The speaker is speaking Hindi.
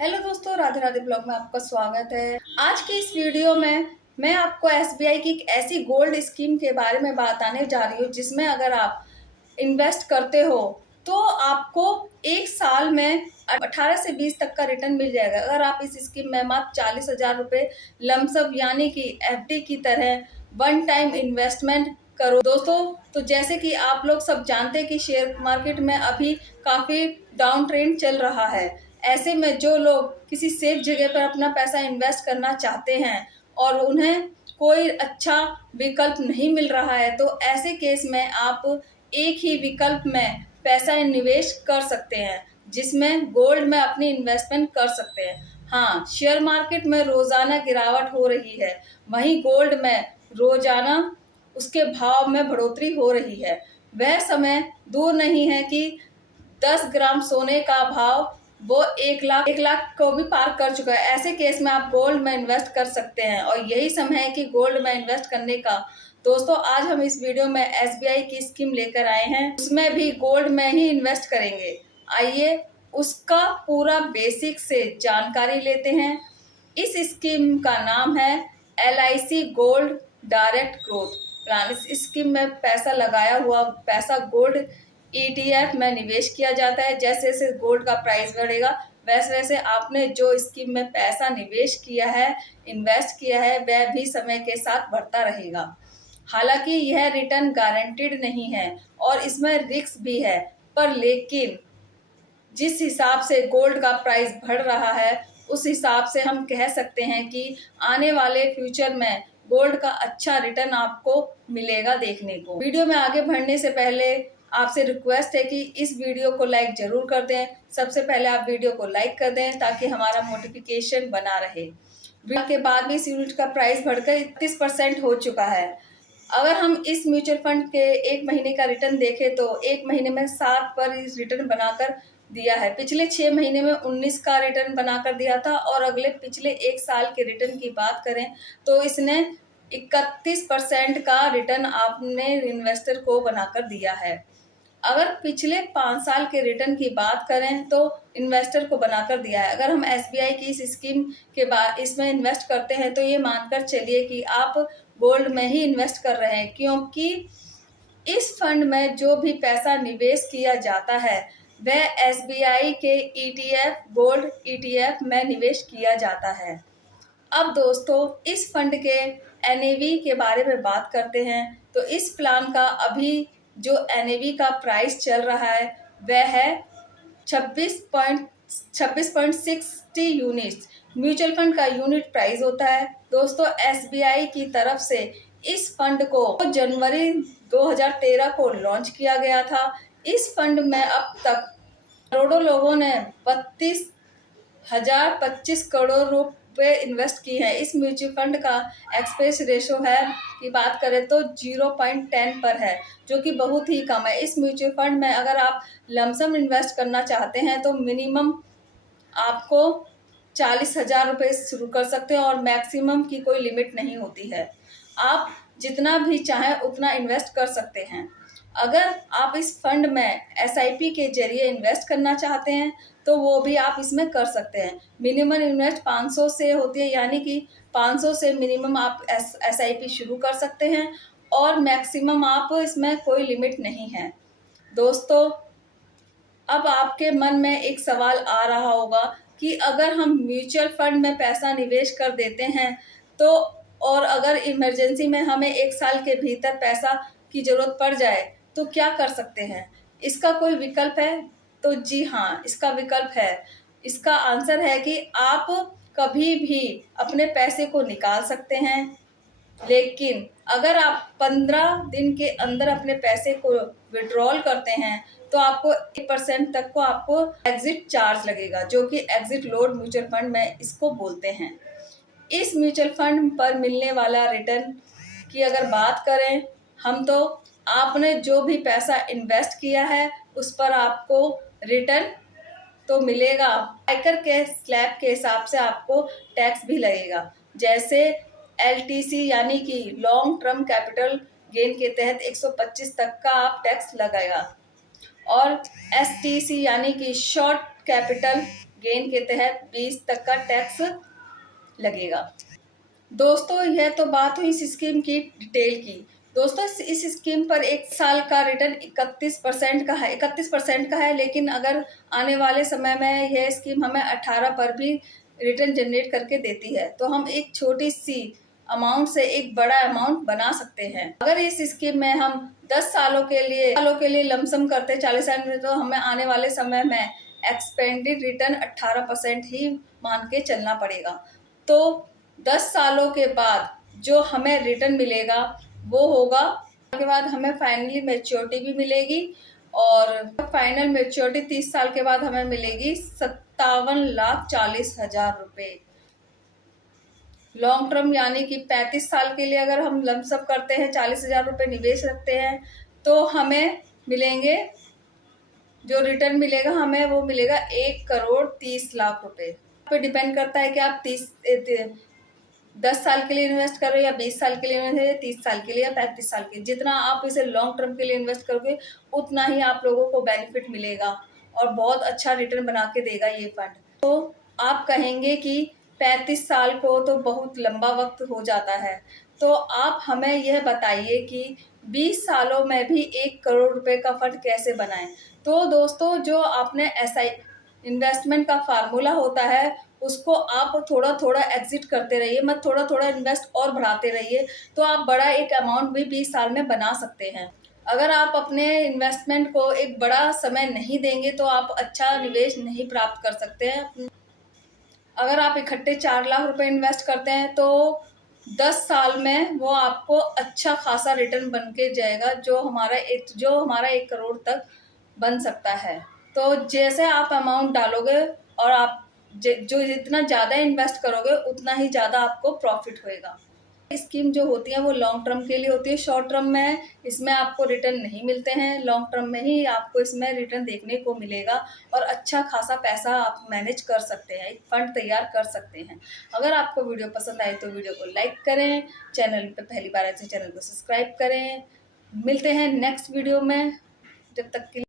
हेलो दोस्तों, राधे राधे ब्लॉग में आपका स्वागत है। आज की इस वीडियो में मैं आपको एसबीआई की एक ऐसी गोल्ड स्कीम के बारे में बताने जा रही हूँ जिसमें अगर आप इन्वेस्ट करते हो तो आपको एक साल में 18 से 20 तक का रिटर्न मिल जाएगा। अगर आप इस स्कीम में मात्र 40,000 रुपये लमसम यानी कि एफडी की तरह वन टाइम इन्वेस्टमेंट करो दोस्तों। तो जैसे कि आप लोग सब जानते हैं कि शेयर मार्केट में अभी काफ़ी डाउन ट्रेंड चल रहा है। ऐसे में जो लोग किसी सेफ जगह पर अपना पैसा इन्वेस्ट करना चाहते हैं और उन्हें कोई अच्छा विकल्प नहीं मिल रहा है, तो ऐसे केस में आप एक ही विकल्प में पैसा निवेश कर सकते हैं जिसमें गोल्ड में अपनी इन्वेस्टमेंट कर सकते हैं। हाँ, शेयर मार्केट में रोजाना गिरावट हो रही है, वहीं गोल्ड में रोजाना उसके भाव में बढ़ोतरी हो रही है। वह समय दूर नहीं है कि 10 ग्राम सोने का भाव वो एक लाख को भी पार कर चुका है। ऐसे केस में आप गोल्ड में इन्वेस्ट कर सकते हैं और यही समय है कि गोल्ड में इन्वेस्ट करने का। दोस्तों, आज हम इस वीडियो में एसबीआई की स्कीम लेकर आए हैं, उसमें भी गोल्ड में ही इन्वेस्ट करेंगे। आइए उसका पूरा बेसिक से जानकारी लेते हैं। इस स्कीम का नाम है LIC gold direct growth plan. इस स्कीम में पैसा लगाया हुआ पैसा गोल्ड ETF में निवेश किया जाता है। जैसे जैसे गोल्ड का प्राइस बढ़ेगा वैसे वैसे आपने जो स्कीम में पैसा निवेश किया है, इन्वेस्ट किया है, वह भी समय के साथ बढ़ता रहेगा। हालांकि यह रिटर्न गारंटीड नहीं है और इसमें रिस्क भी है, पर लेकिन जिस हिसाब से गोल्ड का प्राइस बढ़ रहा है उस हिसाब से हम कह सकते हैं कि आने वाले फ्यूचर में गोल्ड का अच्छा रिटर्न आपको मिलेगा देखने को। वीडियो में आगे बढ़ने से पहले आपसे रिक्वेस्ट है कि इस वीडियो को लाइक जरूर कर दें। सबसे पहले आप वीडियो को लाइक कर दें ताकि हमारा नोटिफिकेशन बना रहे। वीडियो के बाद भी इस यूनिट का प्राइस बढ़कर 31% हो चुका है। अगर हम इस म्यूचुअल फंड के एक महीने का रिटर्न देखें तो एक महीने में 7 पर इस रिटर्न बनाकर दिया है। पिछले 6 महीने में 19 का रिटर्न बनाकर दिया था और अगले पिछले एक साल के रिटर्न की बात करें तो इसने 31% का रिटर्न आपने इन्वेस्टर को बनाकर दिया है। अगर पिछले 5 साल के रिटर्न की बात करें तो इन्वेस्टर को बनाकर दिया है। अगर हम एसबीआई की इस स्कीम के बाद इसमें इन्वेस्ट करते हैं तो ये मानकर चलिए कि आप गोल्ड में ही इन्वेस्ट कर रहे हैं, क्योंकि इस फंड में जो भी पैसा निवेश किया जाता है वह एसबीआई के ETF गोल्ड ETF में निवेश किया जाता है। अब दोस्तों, इस फंड के NAV के बारे में बात करते हैं तो इस प्लान का अभी जो NAV का प्राइस चल रहा है वह है 26.60 यूनिट्स। म्यूचुअल फंड का यूनिट प्राइस होता है। दोस्तों, SBI की तरफ से इस फंड को जनवरी 2013 को लॉन्च किया गया था। इस फंड में अब तक करोड़ों लोगों ने 32,025 करोड़ रुपए इन्वेस्ट की है। इस म्यूचुअल फंड का एक्सपेंस रेशो है की बात करें तो 0.10 पर है, जो कि बहुत ही कम है। इस म्यूचुअल फंड में अगर आप लमसम इन्वेस्ट करना चाहते हैं तो मिनिमम आपको 40,000 रुपये शुरू कर सकते हैं और मैक्सिमम की कोई लिमिट नहीं होती है। आप जितना भी चाहें उतना इन्वेस्ट कर सकते हैं। अगर आप इस फंड में SIP के जरिए इन्वेस्ट करना चाहते हैं तो वो भी आप इसमें कर सकते हैं। मिनिमम इन्वेस्ट 500 से होती है, यानी कि 500 से मिनिमम आप SIP शुरू कर सकते हैं और मैक्सिमम आप इसमें कोई लिमिट नहीं है। दोस्तों, अब आपके मन में एक सवाल आ रहा होगा कि अगर हम म्यूचुअल फंड में पैसा निवेश कर देते हैं तो और अगर इमरजेंसी में हमें एक साल के भीतर पैसा की ज़रूरत पड़ जाए तो क्या कर सकते हैं? इसका कोई विकल्प है? तो जी हाँ, इसका विकल्प है। इसका आंसर है कि आप कभी भी अपने पैसे को निकाल सकते हैं, लेकिन अगर आप 15 दिन के अंदर अपने पैसे को विड्रॉल करते हैं तो आपको 1% तक को आपको एग्जिट चार्ज लगेगा, जो कि एग्जिट लोड म्यूचुअल फंड में इसको बोलते हैं। इस म्यूचुअल फंड पर मिलने वाला रिटर्न की अगर बात करें हम तो आपने जो भी पैसा इन्वेस्ट किया है उस पर आपको रिटर्न तो मिलेगा। आयकर के स्लैब के हिसाब से आपको टैक्स भी लगेगा। जैसे LTC यानी कि लॉन्ग टर्म कैपिटल गेन के तहत 125 तक का आप टैक्स लगाएगा और STC यानी कि शॉर्ट कैपिटल गेन के तहत 20 तक का टैक्स लगेगा। दोस्तों यह तो बात हुई इस स्कीम की डिटेल की। दोस्तों इस स्कीम पर 1 साल का रिटर्न 31% का है, लेकिन अगर आने वाले समय में यह स्कीम हमें 18 पर भी रिटर्न जनरेट करके देती है, तो हम एक छोटी सी अमाउंट से एक बड़ा अमाउंट बना सकते हैं। अगर इस स्कीम में हम 10 सालों के लिए लमसम करते हैं 40,000 में, तो हमें आने वाले समय में एक्सपेंडेड रिटर्न 18% ही मान के चलना पड़ेगा। तो 10 सालों के बाद जो हमें रिटर्न मिलेगा वो होगा, के बाद हमें फाइनली मैच्योरिटी भी मिलेगी, और फाइनल मैच्योरिटी 30 साल के बाद हमें मिलेगी 57,40,000 रुपये। लॉन्ग टर्म यानी कि 35 साल के लिए अगर हम लमसम करते हैं 40,000 रुपये निवेश रखते हैं, तो हमें मिलेंगे, जो रिटर्न मिलेगा हमें वो मिलेगा 1,30,00,000 रुपये। पे डिपेंड करता है कि आप 10 साल के लिए इन्वेस्ट कर रहे हो या 20 साल के लिए इन्वेस्ट है, 30 साल के लिए या 35 साल के। जितना आप इसे लॉन्ग टर्म के लिए इन्वेस्ट करोगे उतना ही आप लोगों को बेनिफिट मिलेगा और बहुत अच्छा रिटर्न बना के देगा ये फंड। तो आप कहेंगे कि 35 साल को तो बहुत लंबा वक्त हो जाता है, तो आप हमें यह बताइए कि 20 सालों में भी 1 करोड़ रुपए का फंड कैसे बनाएं। तो दोस्तों जो आपने SI इन्वेस्टमेंट का फार्मूला होता है उसको आप थोड़ा थोड़ा एग्जिट करते रहिए, मत थोड़ा थोड़ा इन्वेस्ट और बढ़ाते रहिए, तो आप बड़ा एक अमाउंट भी 20 साल में बना सकते हैं। अगर आप अपने इन्वेस्टमेंट को एक बड़ा समय नहीं देंगे तो आप अच्छा निवेश नहीं प्राप्त कर सकते हैं। अगर आप इकट्ठे 4 लाख रुपए इन्वेस्ट करते हैं तो 10 साल में वो आपको अच्छा खासा रिटर्न बन के जाएगा, जो हमारा 1 करोड़ तक बन सकता है। तो जैसे आप अमाउंट डालोगे और आप जो जितना ज़्यादा इन्वेस्ट करोगे उतना ही ज़्यादा आपको प्रॉफिट होएगा। स्कीम जो होती है वो लॉन्ग टर्म के लिए होती है, शॉर्ट टर्म में इसमें आपको रिटर्न नहीं मिलते हैं। लॉन्ग टर्म में ही आपको इसमें रिटर्न देखने को मिलेगा और अच्छा खासा पैसा आप मैनेज कर सकते हैं, एक फंड तैयार कर सकते हैं। अगर आपको वीडियो पसंद आए तो वीडियो को लाइक करें, चैनल पर पहली बार आए तो चैनल को सब्सक्राइब करें। मिलते हैं नेक्स्ट वीडियो में, जब तक के लिए